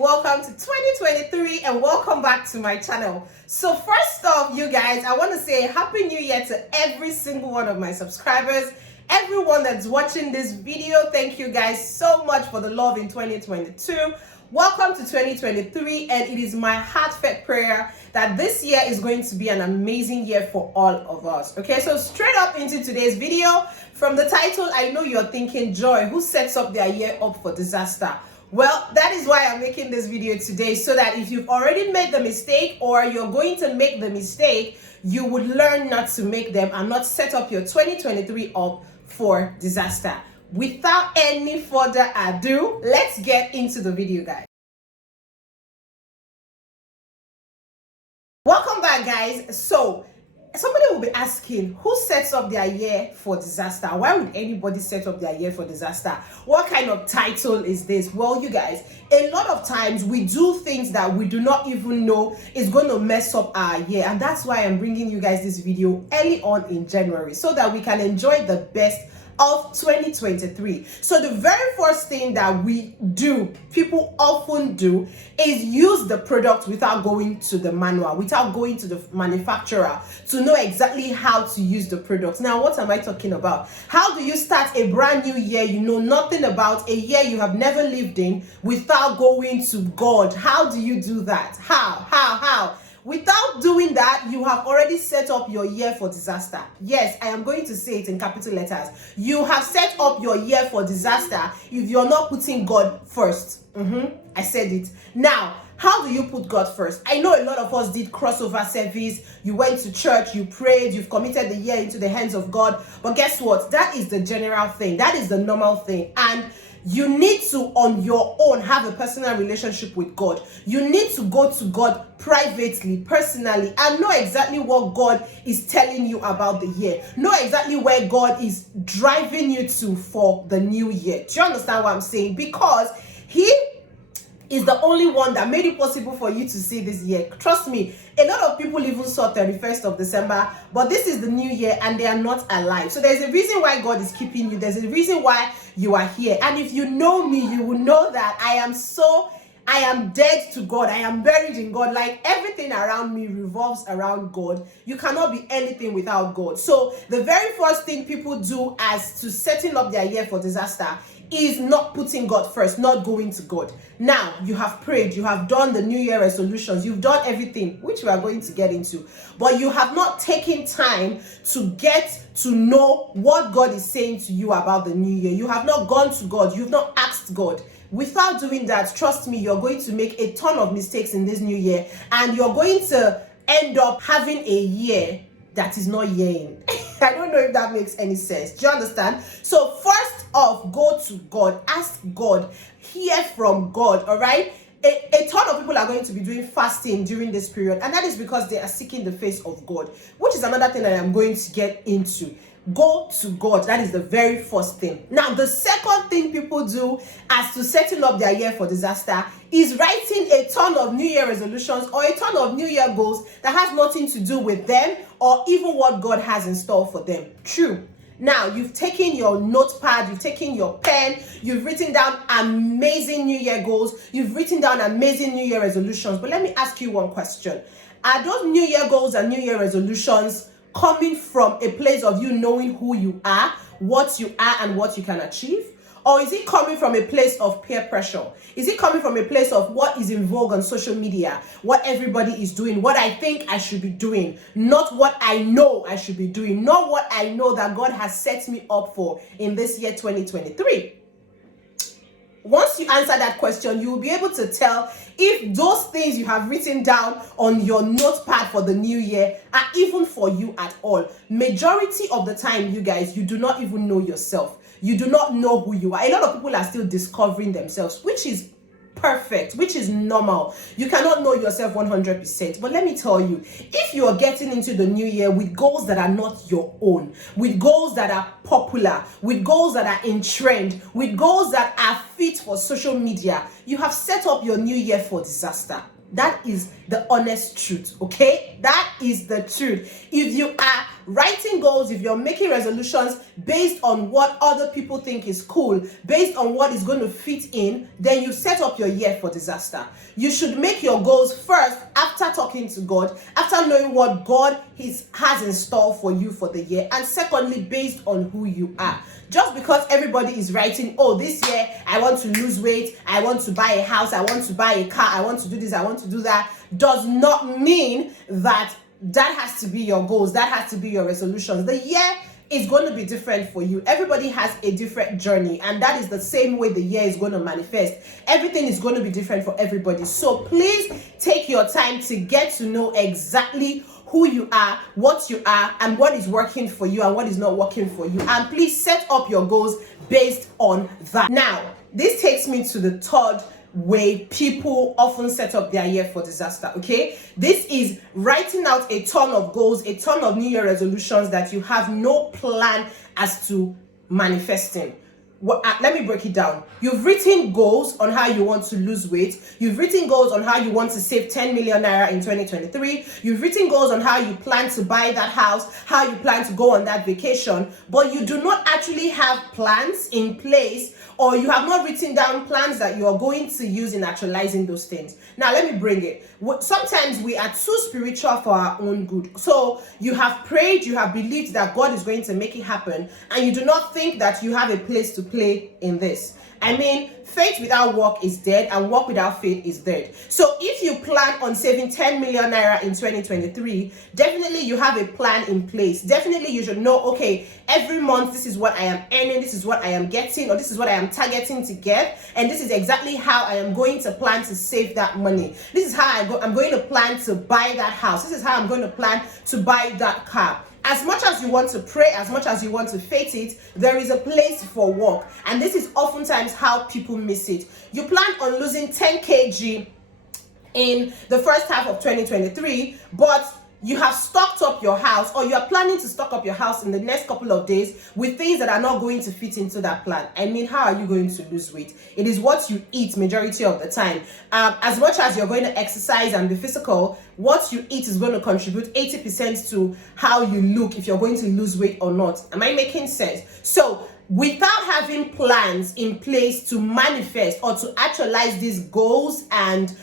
welcome to 2023 and welcome back to my channel. So first off, you guys, I want to say Happy New Year to every single one of my subscribers, everyone that's watching this video. Thank you guys so much for the love in 2022. Welcome to 2023, and it is my heartfelt prayer that this year is going to be an amazing year for all of us. Okay, so straight up into today's video. From the title, I know you're thinking, Joy, who sets up their year up for disaster? Well, that is why I'm making this video today, so that if you've already made the mistake or you're going to make the mistake, you would learn not to make them and not set up your 2023 up for disaster. Without any further ado, let's get into the video, guys. Welcome back, guys. So somebody will be asking, who sets up their year for disaster? Why would anybody set up their year for disaster? What kind of title is this? Well, you guys, a lot of times we do things that we do not even know is going to mess up our year, and that's why I'm bringing you guys this video early on in January so that we can enjoy the best of 2023. So the very first thing that we do, people often do, is use the product without going to the manual, without going to the manufacturer to know exactly how to use the product. Now, what am I talking about? How do you start a brand new year you know nothing about, a year you have never lived in, without going to God? How do you do that? How? Without doing that, you have already set up your year for disaster. Yes, I am going to say it in capital letters. You have set up your year for disaster if you're not putting God first. I said it. Now, how do you put God first? I know a lot of us did crossover service. You went to church, you prayed, you've committed the year into the hands of God. But guess what? That is the general thing. That is the normal thing. And you need to, on your own, have a personal relationship with God. You need to go to God privately, personally, and know exactly what God is telling you about the year. Know exactly where God is driving you to for the new year. Do you understand what I'm saying? Because He is the only one that made it possible for you to see this year. Trust me, a lot of people even saw 31st of December, but this is the new year and they are not alive. So there's a reason why God is keeping you. There's a reason why you are here. And if you know me, you will know that I am dead to God. I am buried in God. Like, everything around me revolves around God. You cannot be anything without God. So the very first thing people do as to setting up their year for disaster is not putting God first, not going to God. Now, you have prayed, you have done the New Year resolutions, you've done everything, which we are going to get into, but you have not taken time to get to know what God is saying to you about the new year. You have not gone to God, you've not asked God. Without doing that, trust me, you're going to make a ton of mistakes in this new year, and you're going to end up having a year that is not yearning. I don't know if that makes any sense. Do you understand? So first off, go to God, ask God, hear from God, all right? A ton of people are going to be doing fasting during this period, and that is because they are seeking the face of God, which is another thing that I'm going to get into. Go to God. That is the very first thing. Now, the second thing people do as to setting up their year for disaster is writing a ton of New Year resolutions or a ton of New Year goals that has nothing to do with them or even what God has in store for them. True. Now, you've taken your notepad, you've taken your pen, you've written down amazing New Year goals, you've written down amazing New Year resolutions. But let me ask you one question. Are those New Year goals and New Year resolutions coming from a place of you knowing who you are, what you are, and what you can achieve? Or is it coming from a place of peer pressure? Is it coming from a place of what is in vogue on social media, what everybody is doing, what I think I should be doing, not what I know I should be doing, not what I know that God has set me up for in this year 2023? Once you answer that question, you will be able to tell if those things you have written down on your notepad for the new year are even for you at all. Majority of the time, you guys, you do not even know yourself. You do not know who you are. A lot of people are still discovering themselves, which is perfect, which is normal. You cannot know yourself 100%. But let me tell you, if you are getting into the new year with goals that are not your own, with goals that are popular, with goals that are in trend, with goals that are fit for social media, you have set up your new year for disaster. That is the honest truth, okay? That is the truth. If you are writing goals, if you're making resolutions based on what other people think is cool, based on what is going to fit in, then you set up your year for disaster. You should make your goals first after talking to God, after knowing what God has in store for you for the year, and secondly, based on who you are. Just because everybody is writing, oh, this year I want to lose weight, I want to buy a house, I want to buy a car, I want to do this, I want to do that, does not mean that has to be your goals, that has to be your resolutions. The year is going to be different for you. Everybody has a different journey, and that is the same way the year is going to manifest. Everything is going to be different for everybody. So please take your time to get to know exactly who you are, what you are, and what is working for you and what is not working for you. And please set up your goals based on that. Now, this takes me to the third way people often set up their year for disaster. Okay, this is writing out a ton of goals, a ton of New Year resolutions that you have no plan as to manifesting. Let me break it down. You've written goals on how you want to lose weight. You've written goals on how you want to save 10 million naira in 2023. You've written goals on how you plan to buy that house, how you plan to go on that vacation, but you do not actually have plans in place, or you have not written down plans that you are going to use in actualizing those things. Now, let me bring it. Sometimes we are too spiritual for our own good. So you have prayed, you have believed that God is going to make it happen, and you do not think that you have a place to play in this. I mean, faith without work is dead, and work without faith is dead. So if you plan on saving 10 million naira in 2023, definitely you have a plan in place. Definitely you should know, okay, every month this is what I am earning, this is what I am getting, or this is what I am targeting to get, and this is exactly how I am going to plan to save that money. This is how I'm going to plan to buy that house. This is how I'm going to plan to buy that car. As much as you want to pray, as much as you want to faith it, there is a place for work. And this is oftentimes how people miss it. You plan on losing 10 kg in the first half of 2023, but you have stocked up your house, or you are planning to stock up your house in the next couple of days with things that are not going to fit into that plan. I mean, how are you going to lose weight? It is what you eat majority of the time. As much as you're going to exercise and be physical, what you eat is going to contribute 80% to how you look, if you're going to lose weight or not. Am I making sense? So without having plans in place to manifest or to actualize these goals and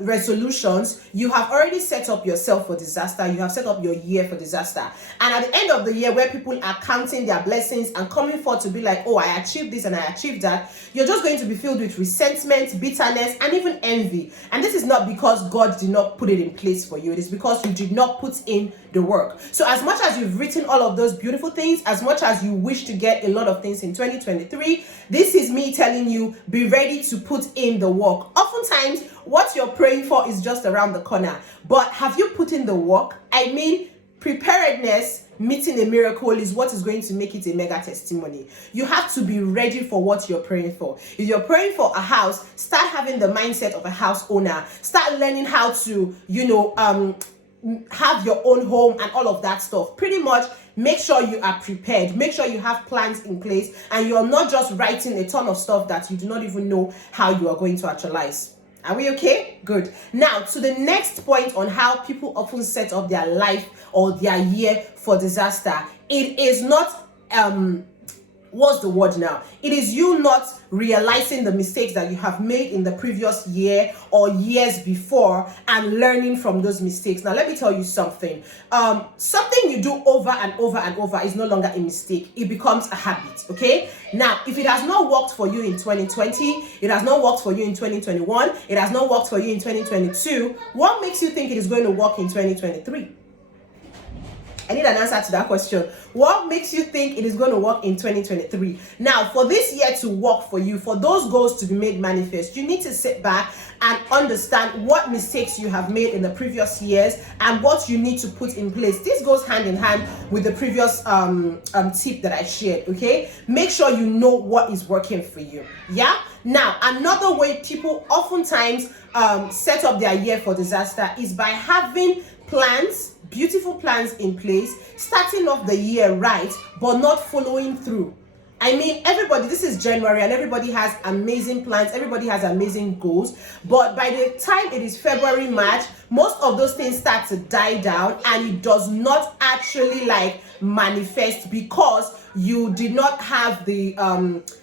resolutions, you have already set up yourself for disaster. You have set up your year for disaster. And at the end of the year, where people are counting their blessings and coming forth to be like, oh, I achieved this and I achieved that, you're just going to be filled with resentment, bitterness, and even envy. And this is not because God did not put it in place for you. It is because you did not put in the work. So as much as you've written all of those beautiful things, as much as you wish to get a lot of things in 2023, this is me telling you, be ready to put in the work. Oftentimes, what you're praying for is just around the corner, but have you put in the work? I mean, preparedness meeting a miracle is what is going to make it a mega testimony. You have to be ready for what you're praying for. If you're praying for a house, start having the mindset of a house owner. Start learning how to, have your own home and all of that stuff. Pretty much make sure you are prepared. Make sure you have plans in place, and you're not just writing a ton of stuff that you do not even know how you are going to actualize. Are we okay? Good. Now, to the next point on how people often set up their life or their year for disaster. It is not what's the word now? It is you not realizing the mistakes that you have made in the previous year or years before and learning from those mistakes. Now, let me tell you something. Something you do over and over and over is no longer a mistake. It becomes a habit, okay? Now, if it has not worked for you in 2020, it has not worked for you in 2021, it has not worked for you in 2022, what makes you think it is going to work in 2023? I need an answer to that question. What makes you think it is going to work in 2023? Now, for this year to work for you, for those goals to be made manifest, you need to sit back and understand what mistakes you have made in the previous years and what you need to put in place. This goes hand in hand with the previous tip that I shared, okay? Make sure you know what is working for you, yeah? Now, another way people oftentimes set up their year for disaster is by having plans, beautiful plans in place, starting off the year right, but not following through. I mean, everybody, this is January and everybody has amazing plans, everybody has amazing goals. But by the time it is February, March, most of those things start to die down and it does not actually like manifest because you did not have the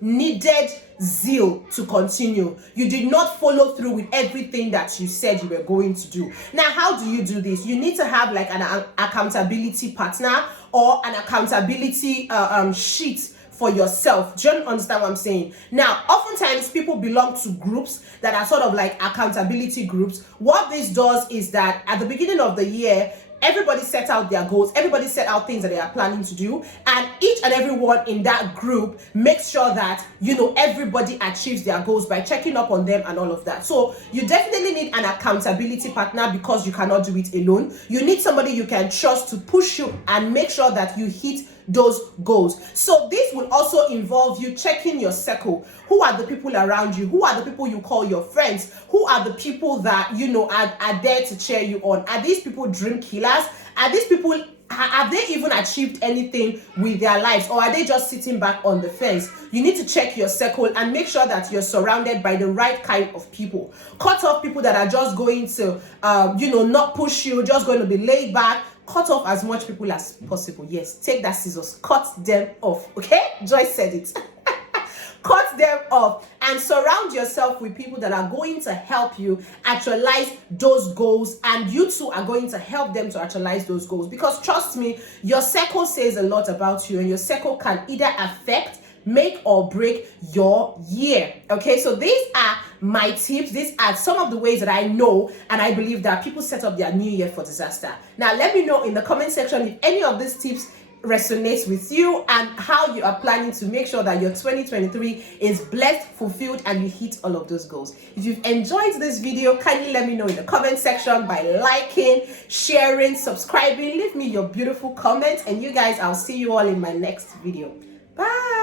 needed zeal to continue. You did not follow through with everything that you said you were going to do. Now, how do you do this? You need to have like an accountability partner or an accountability sheet for yourself. Do you understand what I'm saying? Now, oftentimes people belong to groups that are sort of like accountability groups. What this does is that at the beginning of the year, everybody set out their goals, everybody set out things that they are planning to do, and each and everyone in that group makes sure that, you know, everybody achieves their goals by checking up on them and all of that. So you definitely need an accountability partner because you cannot do it alone. You need somebody you can trust to push you and make sure that you hit those goals. So this will also involve you checking your circle. Who are the people around you? Who are the people you call your friends? Who are the people that, you know, are there to cheer you on? Are these people dream killers? Are these people, have they even achieved anything with their lives, or are they just sitting back on the fence? You need to check your circle and make sure that you're surrounded by the right kind of people. Cut off people that are just going to you know, not push you, just going to be laid back. Cut off as much people as possible. Yes, take that scissors, cut them off. Okay, Joyce said it. Cut them off and surround yourself with people that are going to help you actualize those goals, and you too are going to help them to actualize those goals. Because trust me, your circle says a lot about you, and your circle can either affect, make or break your year. Okay, so these are my tips. These are some of the ways that I know and I believe that people set up their new year for disaster. Now let me know in the comment section if any of these tips resonates with you and how you are planning to make sure that your 2023 is blessed, fulfilled, and you hit all of those goals. If you've enjoyed this video, kindly let me know in the comment section by liking, sharing, subscribing. Leave me your beautiful comments, and you guys, I'll see you all in my next video. Bye.